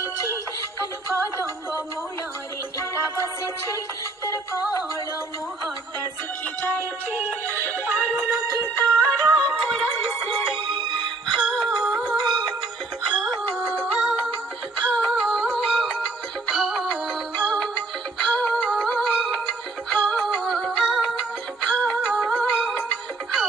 ଯାଇଛି କାନୁ କଦମ୍ବ ମୂଳରେ ଏକା ବସିଛି ତୋର କଅଁଳ ମୁହଁଟା ଶୁଖି ଯାଇଛି ପାରୁନ କି ତାର ମୁରଲି ଶୁଣି ହୋ ହୋ ହୋ ହୋ ହୋ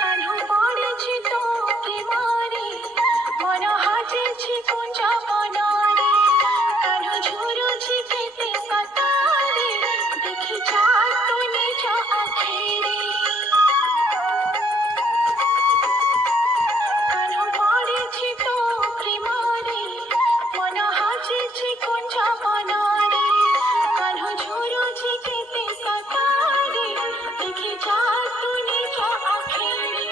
কানু পড়েছি তোকে মারি মন হাজেছি কুঞ্জ বনরে কানু ঝুরুছি খেতে সতারে দেখি যা তু নিজ আখিরে কানু পড়েছি তোকে মারি মন হাজেছি কুঞ্জ বনরে কানু ঝুরুছি খেতে সতারে দেখি যা তু নিজ আখিরে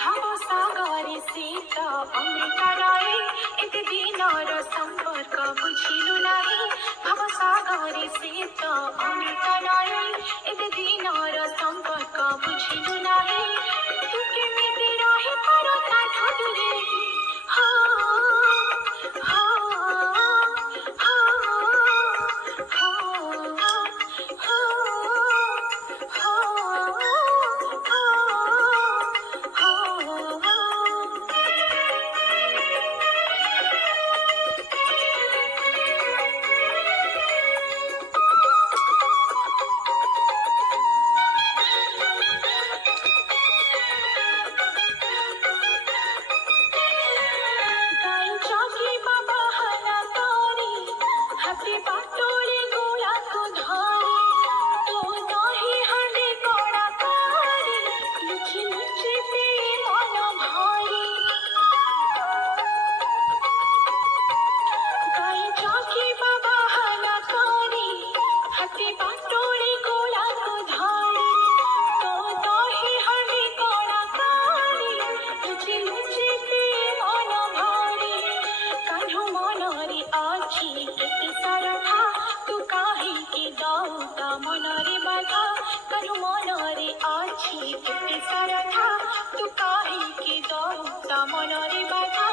ভাব সাগরে শীত অমৃতরায়ে এতে দিনর সম্পর্ক বুঝিলু নাহি ভাব সাগরে শীত অমৃতরায়ে এতে দিনর সম্পর্ক বুঝিলু নাহি তু কেমিতি রহি পারো তাঠু দূরে হো হো হো হো গাই চকি বাবা হানা করি হাতে পাটুরে গোলাকু ধরি তো নহি হাঁড়ি কড়া করি লুচি লুচি পেয়ে মন ভরি গাই চকি বাবা হানা করি হাতে পাটুরে গোলাকু ধরি তো নহি হাঁড়ি কড়া করি লুচি লুচি পেয়ে মন ভরি কাহ্নু মନରେ ଅଛି କେତେ ସରଧା ତୁ କାହିଁକି ଦଉ ତା ମନରେ ବାଧା କାହ୍ନୁ ମନରେ ଅଛି କେତେ ସରଧା ତୁ କାହିଁକି ଦଉ ତା ମନରେ ବାଧା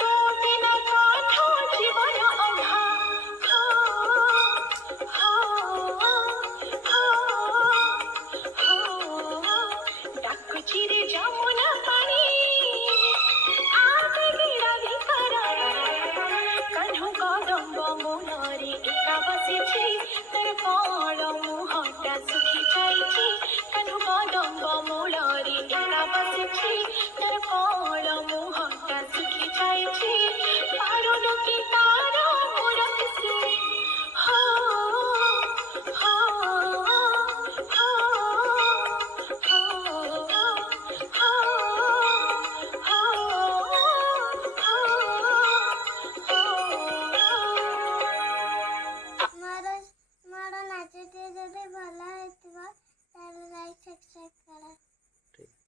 ତୋ ବିନା କାଠ ଜୀବନ ଅଧା ହୋ ହୋ ହୋ ହୋ ଡାକୁଛି ରେ ଯମୁନା ପାଣି ଆବେ ଗିରା ଭିତର କାହ୍ନୁ କଦମ୍ବ ମୂଳରେ ଏକା ବସିଛି ତୋର କଅଁଳ ମୁହଁଟା ଶୁଖି ଯାଇଛି କାହ୍ନୁ କଦମ୍ବ ମୂଳରେ ଏକା ବସିଛି ତୋର କଅଁଳ ମୁହଁଟା ଶୁଖି ଯାଇଛି ପାରୁନୁ କି ତାର ମୁରଲି ଶୁଣି ହୋ ହୋ ହୋ ମୋର ମୋର ନାଚଟି ଯଦି ଭଲ ହେଇଥିବ ତାହେଲେ ଲାଇକ୍ ସବସ୍କ୍ରାଇବ୍ କର।